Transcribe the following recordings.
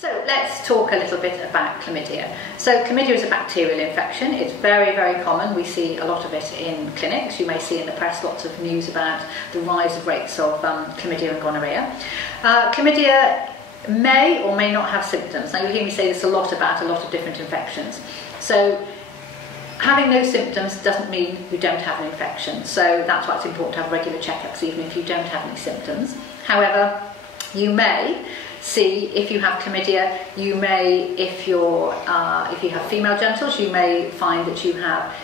So let's talk a little bit about chlamydia. So chlamydia is a bacterial infection. It's very, very common. We see a lot of it in clinics. You may see in the press lots of news about the rise of rates of chlamydia and gonorrhea. Chlamydia may or may not have symptoms. Now you hear me say this a lot about a lot of different infections. So having no symptoms doesn't mean you don't have an infection. So that's why it's important to have regular checkups even if you don't have any symptoms. However, you may see if you have chlamydia, you may, if you have female genitals, you may find that you have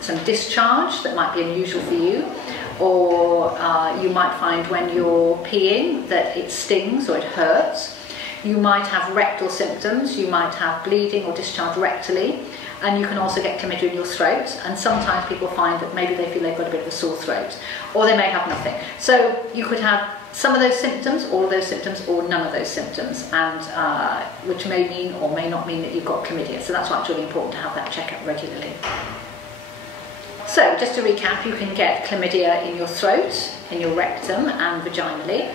some discharge that might be unusual for you, or you might find when you're peeing that it stings or it hurts. You might have rectal symptoms, you might have bleeding or discharge rectally, and you can also get chlamydia in your throat, and sometimes people find that maybe they feel they've got a bit of a sore throat, or they may have nothing. So you could have some of those symptoms, all of those symptoms, or none of those symptoms, and which may mean or may not mean that you've got chlamydia. So that's why it's really important to have that checkup regularly. So just to recap, you can get chlamydia in your throat, in your rectum and vaginally.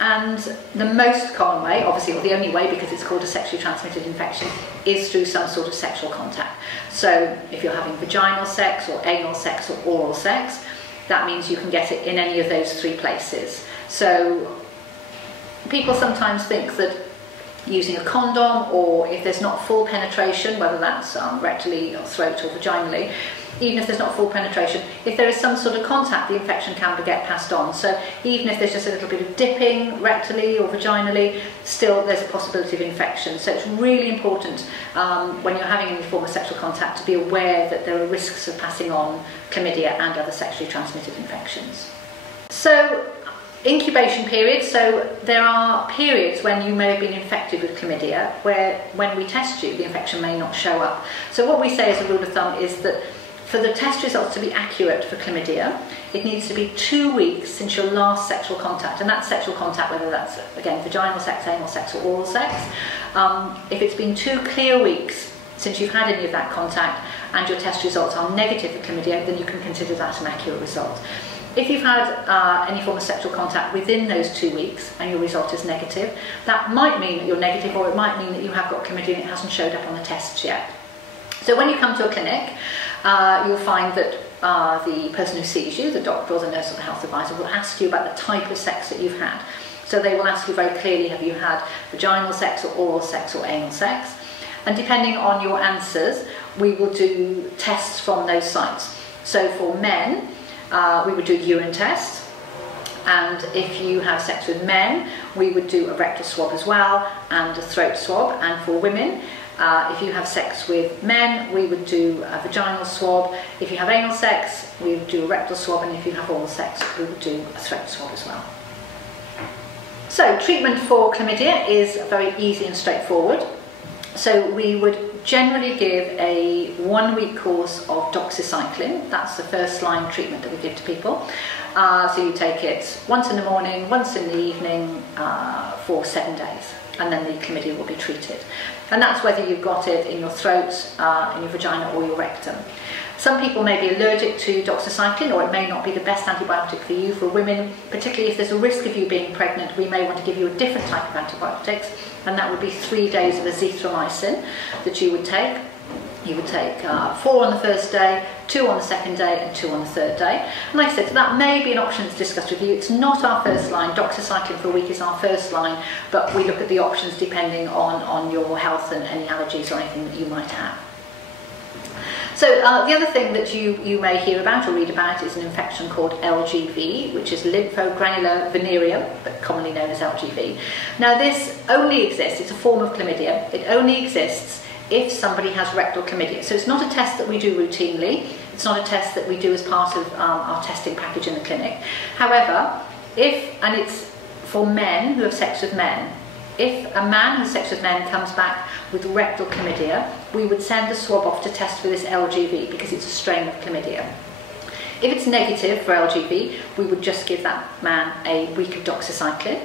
And the most common way, obviously, or the only way because it's called a sexually transmitted infection, is through some sort of sexual contact. So if you're having vaginal sex or anal sex or oral sex, that means you can get it in any of those three places. So people sometimes think that using a condom, or if there's not full penetration, whether that's rectally or throat or vaginally, even if there's not full penetration, if there is some sort of contact, the infection can get passed on. So even if there's just a little bit of dipping rectally or vaginally, still there's a possibility of infection. So it's really important when you're having any form of sexual contact to be aware that there are risks of passing on chlamydia and other sexually transmitted infections. So incubation periods, so there are periods when you may have been infected with chlamydia where when we test you the infection may not show up. So what we say as a rule of thumb is that for the test results to be accurate for chlamydia, it needs to be 2 weeks since your last sexual contact, and that's sexual contact whether that's, again, vaginal sex, anal sex or oral sex. If it's been 2 clear weeks since you've had any of that contact and your test results are negative for chlamydia, then you can consider that an accurate result. If you've had any form of sexual contact within those 2 weeks and your result is negative, that might mean that you're negative, or it might mean that you have got chlamydia and it hasn't showed up on the tests yet. So when you come to a clinic, you'll find that the person who sees you, the doctor or the nurse or the health advisor, will ask you about the type of sex that you've had. So they will ask you very clearly, have you had vaginal sex or oral sex or anal sex? And depending on your answers, we will do tests from those sites. So for men, we would do a urine test, and if you have sex with men, we would do a rectal swab as well and a throat swab. And for women, if you have sex with men, we would do a vaginal swab. If you have anal sex, we would do a rectal swab, and if you have oral sex, we would do a throat swab as well. So treatment for chlamydia is very easy and straightforward. So we would generally give a 1-week course of doxycycline. That's the first line treatment that we give to people. So you take it once in the morning, once in the evening for 7 days, and then the chlamydia will be treated. And that's whether you've got it in your throat, in your vagina or your rectum. Some people may be allergic to doxycycline, or it may not be the best antibiotic for you. For women, particularly if there's a risk of you being pregnant, we may want to give you a different type of antibiotics, and that would be 3 days of azithromycin that you would take. You would take 4 on the first day, 2 on the second day, and 2 on the third day. And like I said, that may be an option to discuss with you. It's not our first line. Doxycycline for a week is our first line, but we look at the options depending on your health and any allergies or anything that you might have. So the other thing that you may hear about or read about is an infection called LGV, which is lymphogranular venereum, but commonly known as LGV. Now this only exists, it's a form of chlamydia, it only exists if somebody has rectal chlamydia. So it's not a test that we do routinely, it's not a test that we do as part of our testing package in the clinic. However, and it's for men who have sex with men, if a man who has sex with men comes back with rectal chlamydia, we would send the swab off to test for this LGV because it's a strain of chlamydia. If it's negative for LGV, we would just give that man a week of doxycycline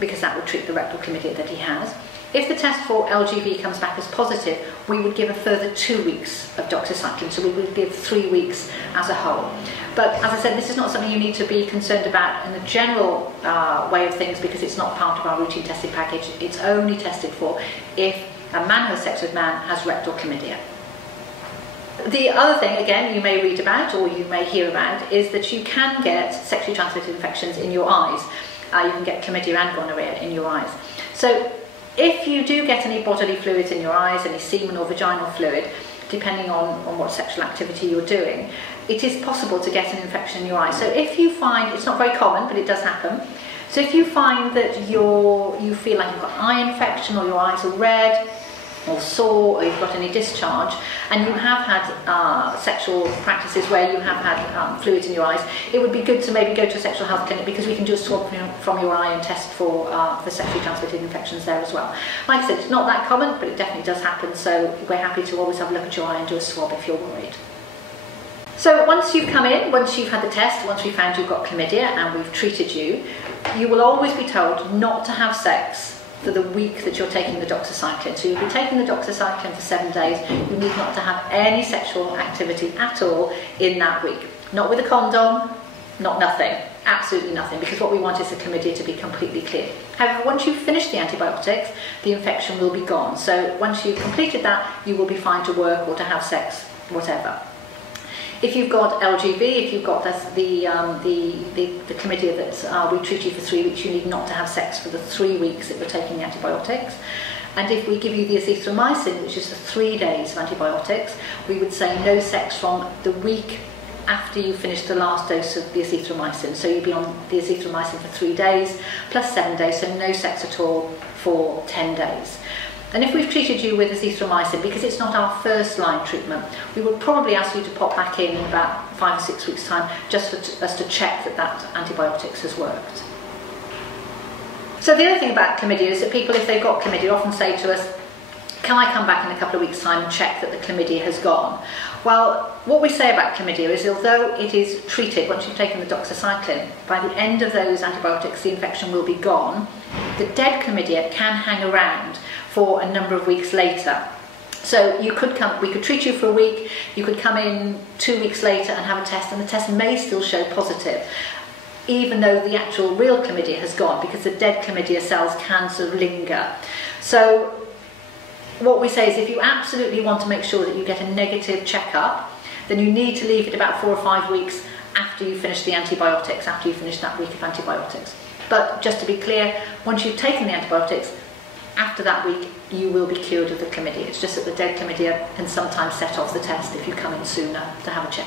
because that would treat the rectal chlamydia that he has. If the test for LGV comes back as positive, we would give a further 2 weeks of doxycycline, so we would give 3 weeks as a whole. But as I said, this is not something you need to be concerned about in the general way of things, because it's not part of our routine testing package. It's only tested for if a man who has sex with man has rectal chlamydia. The other thing, again, you may read about or you may hear about, is that you can get sexually transmitted infections in your eyes. You can get chlamydia and gonorrhea in your eyes. So if you do get any bodily fluids in your eyes, any semen or vaginal fluid, depending on what sexual activity you're doing, it is possible to get an infection in your eyes. So if you find, it's not very common, but it does happen, so if you find that you feel like you've got an eye infection, or your eyes are red or sore, or you've got any discharge, and you have had sexual practices where you have had fluids in your eyes, it would be good to maybe go to a sexual health clinic, because we can do a swab from your eye and test for sexually transmitted infections there as well. Like I said, it's not that common, but it definitely does happen, so we're happy to always have a look at your eye and do a swab if you're worried. So once you've come in, once you've had the test, once we found you've got chlamydia and we've treated you, you will always be told not to have sex for the week that you're taking the doxycycline. So you'll be taking the doxycycline for 7 days. You need not to have any sexual activity at all in that week. Not with a condom, not nothing, absolutely nothing, because what we want is the chlamydia to be completely clear. However, once you've finished the antibiotics, the infection will be gone. So once you've completed that, you will be fine to work or to have sex, whatever. If you've got LGV, if you've got the chlamydia that we treat you for 3 weeks, you need not to have sex for the 3 weeks that you're taking the antibiotics. And if we give you the azithromycin, which is the 3 days of antibiotics, we would say no sex from the week after you finish the last dose of the azithromycin. So you'll be on the azithromycin for 3 days, plus 7 days, so no sex at all for 10 days. And if we've treated you with azithromycin, because it's not our first line treatment, we would probably ask you to pop back in about 5 or 6 weeks' time, just for us to check that that antibiotics has worked. So the other thing about chlamydia is that people, if they've got chlamydia, often say to us, can I come back in a couple of weeks' time and check that the chlamydia has gone? Well, what we say about chlamydia is, although it is treated, once you've taken the doxycycline, by the end of those antibiotics the infection will be gone. The dead chlamydia can hang around for a number of weeks later. So you could come, we could treat you for a week, you could come in 2 weeks later and have a test, and the test may still show positive, even though the actual real chlamydia has gone, because the dead chlamydia cells can sort of linger. So what we say is, if you absolutely want to make sure that you get a negative checkup, then you need to leave it about 4 or 5 weeks after you finish the antibiotics, after you finish that week of antibiotics. But just to be clear, once you've taken the antibiotics, after that week, you will be cured of the chlamydia. It's just that the dead chlamydia can sometimes set off the test if you come in sooner to have a check.